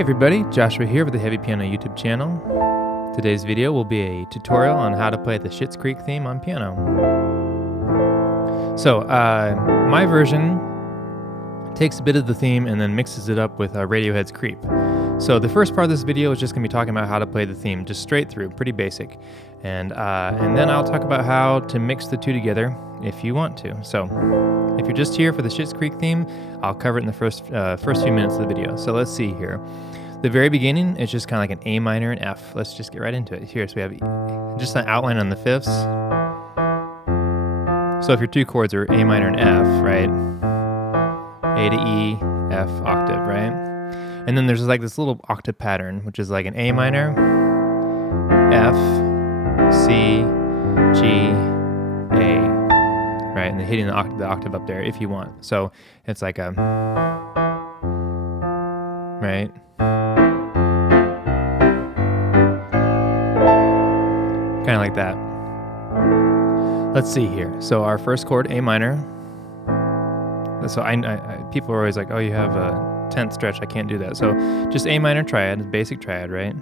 Hey everybody, Joshua here with the Heavy Piano YouTube channel. Today's video will be a tutorial on how to play the Schitts Creek theme on piano. So, my version takes a bit of the theme and then mixes it up with Radiohead's Creep. So the first part of this video is just going to be talking about how to play the theme, just straight through, pretty basic. And then I'll talk about how to mix the two together if you want to. So, if you're just here for the Schitts Creek theme, I'll cover it in the first few minutes of the video. So let's see here. The very beginning is just kind of like an A minor and F. Let's just get right into it. Here, so we have just an outline on the fifths. So if your two chords are A minor and F, right? A to E, F octave, right? And then there's like this little octave pattern, which is like an A minor, F, C, G, A. Right, and then hitting the octave up there if you want. So it's like a, right? Kind of like that. Let's see here. So our first chord, A minor. So people are always like, oh, you have a 10th stretch. I can't do that. So just A minor triad, basic triad, right?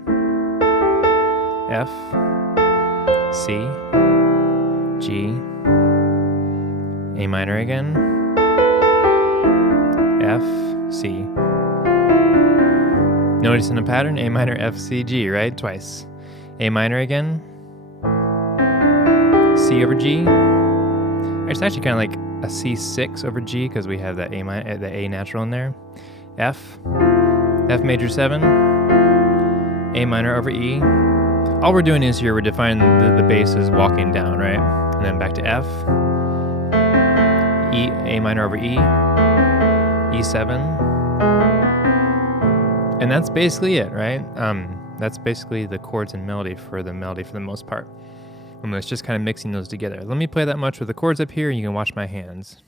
F, C, G, A minor again, F, C. Notice in the pattern, A minor, F, C, G, right? Twice. A minor again, C over G. It's actually kind of like a C6 over G because we have that A minor, the A natural in there. F, F major 7, A minor over E. All we're doing is here, we're defining the basses walking down, right? And then back to F. E, A minor over E, E7, and that's basically it, right? That's basically the chords and melody for the most part. And it's just kind of mixing those together. Let me play that much with the chords up here, and you can watch my hands.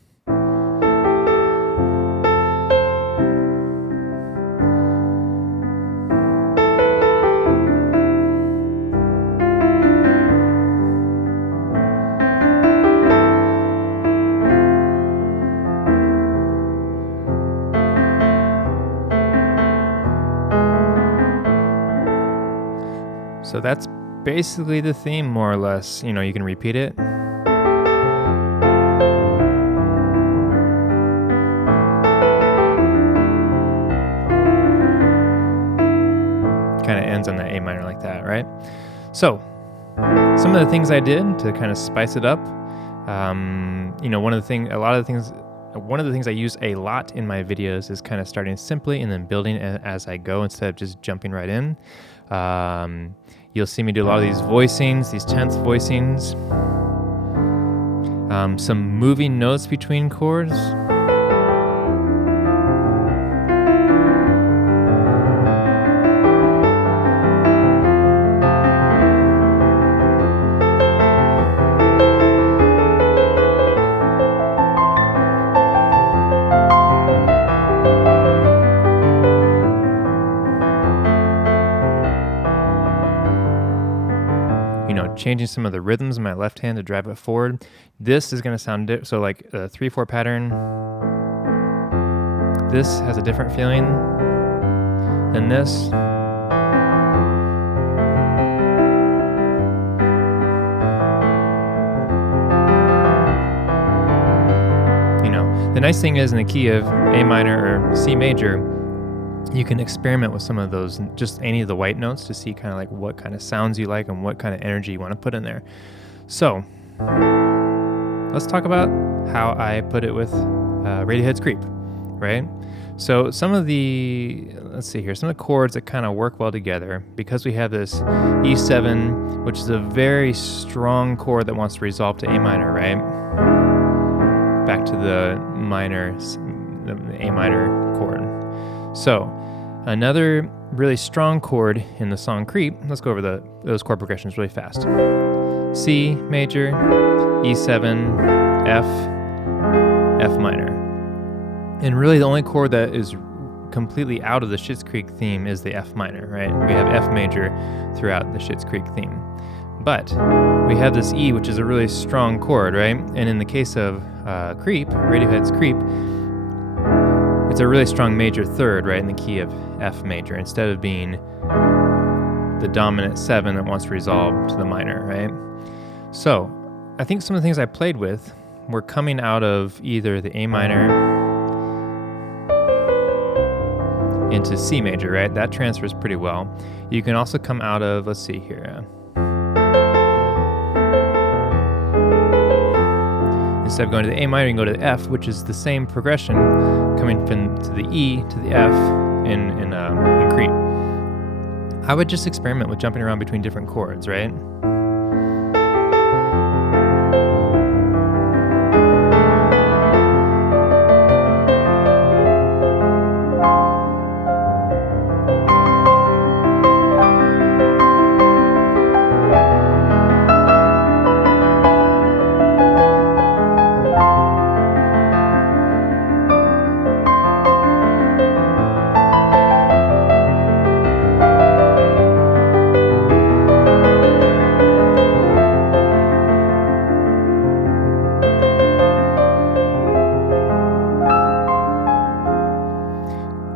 So that's basically the theme, more or less. You know, you can repeat it. Kind of ends on that A minor like that, right? So, some of the things I did to kind of spice it up, you know, one of the things I use a lot in my videos is kind of starting simply and then building as I go instead of just jumping right in. You'll see me do a lot of these voicings, these 10th voicings, some moving notes between chords. You know, changing some of the rhythms in my left hand to drive it forward. This is going to sound so like a 3/4 pattern. This has a different feeling than this. You know, the nice thing is in the key of A minor or C major, you can experiment with some of those, just any of the white notes to see kind of like what kind of sounds you like and what kind of energy you want to put in there. So, let's talk about how I put it with Radiohead's Creep, right? So some of the, let's see here, some of the chords that kind of work well together, because we have this E7, which is a very strong chord that wants to resolve to A minor, right? Back to the minor, the A minor chord. So, another really strong chord in the song Creep, let's go over those chord progressions really fast. C major, E7, F, F minor. And really the only chord that is completely out of the Schitts Creek theme is the F minor, right? We have F major throughout the Schitts Creek theme. But we have this E, which is a really strong chord, right? And in the case of Creep, Radiohead's Creep, it's it's a really strong major third, right, in the key of F major, instead of being the dominant 7 that wants to resolve to the minor, right? So I think some of the things I played with were coming out of either the A minor into C major, right? That transfers pretty well. You can also come out of, let's see here. Instead of going to the A minor, you can go to the F, which is the same progression coming from to the E to the F in Creep. I would just experiment with jumping around between different chords, right?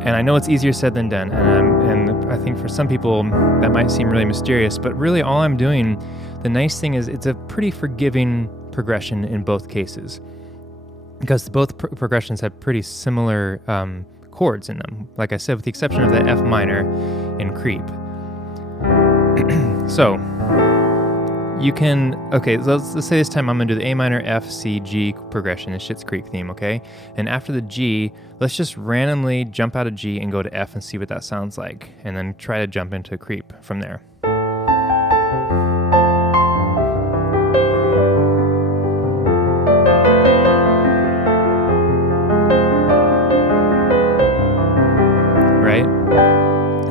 And I know it's easier said than done, and I think for some people that might seem really mysterious, but really all I'm doing, the nice thing is it's a pretty forgiving progression in both cases, because both progressions have pretty similar chords in them, like I said, with the exception of that F minor in Creep. So you can, okay, let's say this time I'm going to do the A minor, F, C, G progression, the Schitts Creek theme, okay? And after the G, let's just randomly jump out of G and go to F and see what that sounds like, and then try to jump into Creep from there. Right?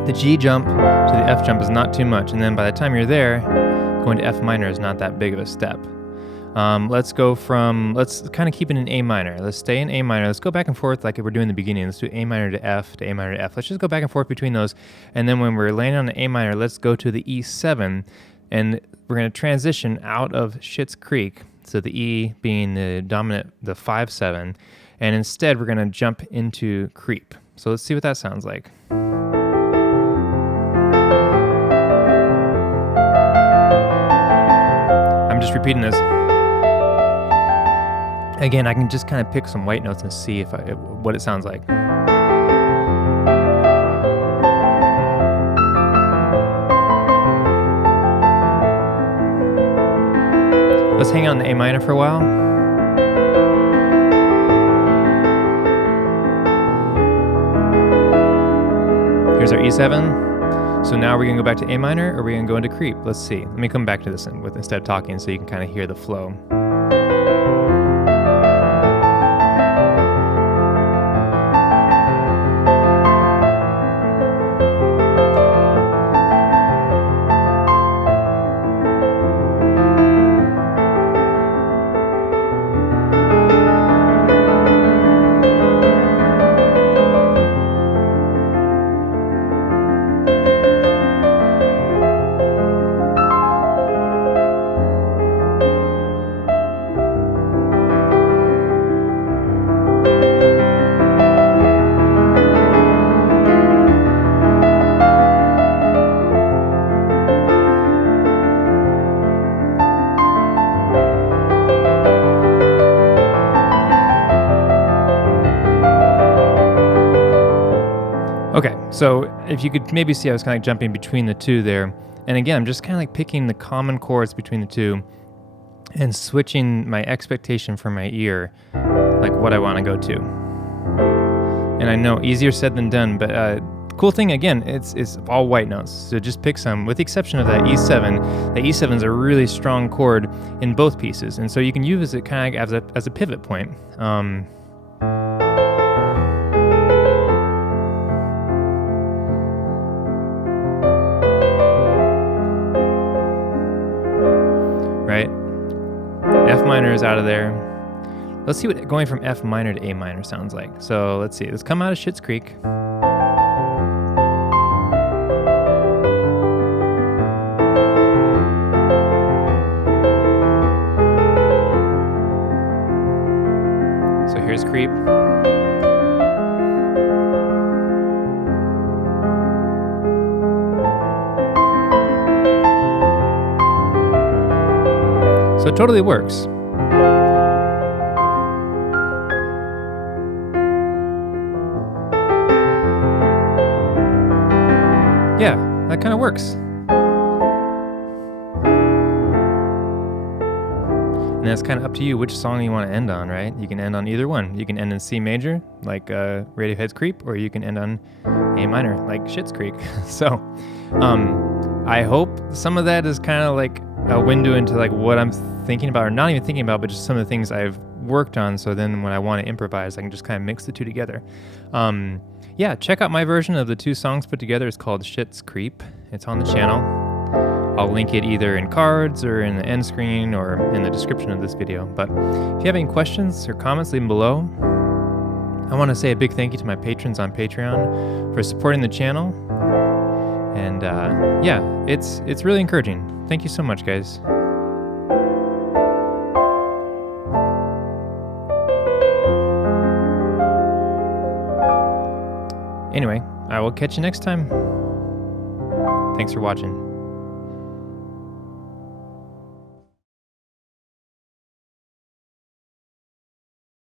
The G jump to the F jump is not too much, and then by the time you're there, going to F minor is not that big of a step. Let's kind of keep it in A minor. Let's stay in A minor. Let's go back and forth like we're doing in the beginning. Let's do A minor to F to A minor to F. Let's just go back and forth between those. And then when we're landing on the A minor, let's go to the E7, and we're going to transition out of Schitts Creek, so the E being the dominant, the 5/7, and instead we're going to jump into Creep. So let's see what that sounds like. I'm just repeating this. Again, I can just kind of pick some white notes and see what it sounds like. Let's hang on the A minor for a while. Here's our E7. So now we're going to go back to A minor, or we're going to go into Creep. Let's see. Let me come back to this instead of talking so you can kind of hear the flow. Okay, so if you could maybe see, I was kind of jumping between the two there. And again, I'm just kind of like picking the common chords between the two and switching my expectation for my ear, like what I want to go to. And I know, easier said than done, but cool thing, again, it's all white notes. So just pick some, with the exception of that E7. The E7 is a really strong chord in both pieces. And so you can use it kind of as a pivot point. Right? F minor is out of there. Let's see what going from F minor to A minor sounds like. So let's see. Let's come out of Schitts Creek. So here's Creep. So it totally works. Yeah, that kind of works. And that's kind of up to you which song you want to end on, right? You can end on either one. You can end in C major, like Radiohead's Creep, or you can end on A minor, like Schitts Creek. So I hope some of that is kind of like a window into like what I'm thinking about, or not even thinking about, but just some of the things I've worked on. So then when I want to improvise, I can just kind of mix the two together. Yeah, check out my version of the two songs put together. It's called Schitts Creek. It's on the channel. I'll link it either in cards or in the end screen or in the description of this video. But if you have any questions or comments, leave them below. I want to say a big thank you to my patrons on Patreon for supporting the channel. And yeah, it's really encouraging. Thank you so much, guys. Anyway, I will catch you next time. Thanks for watching.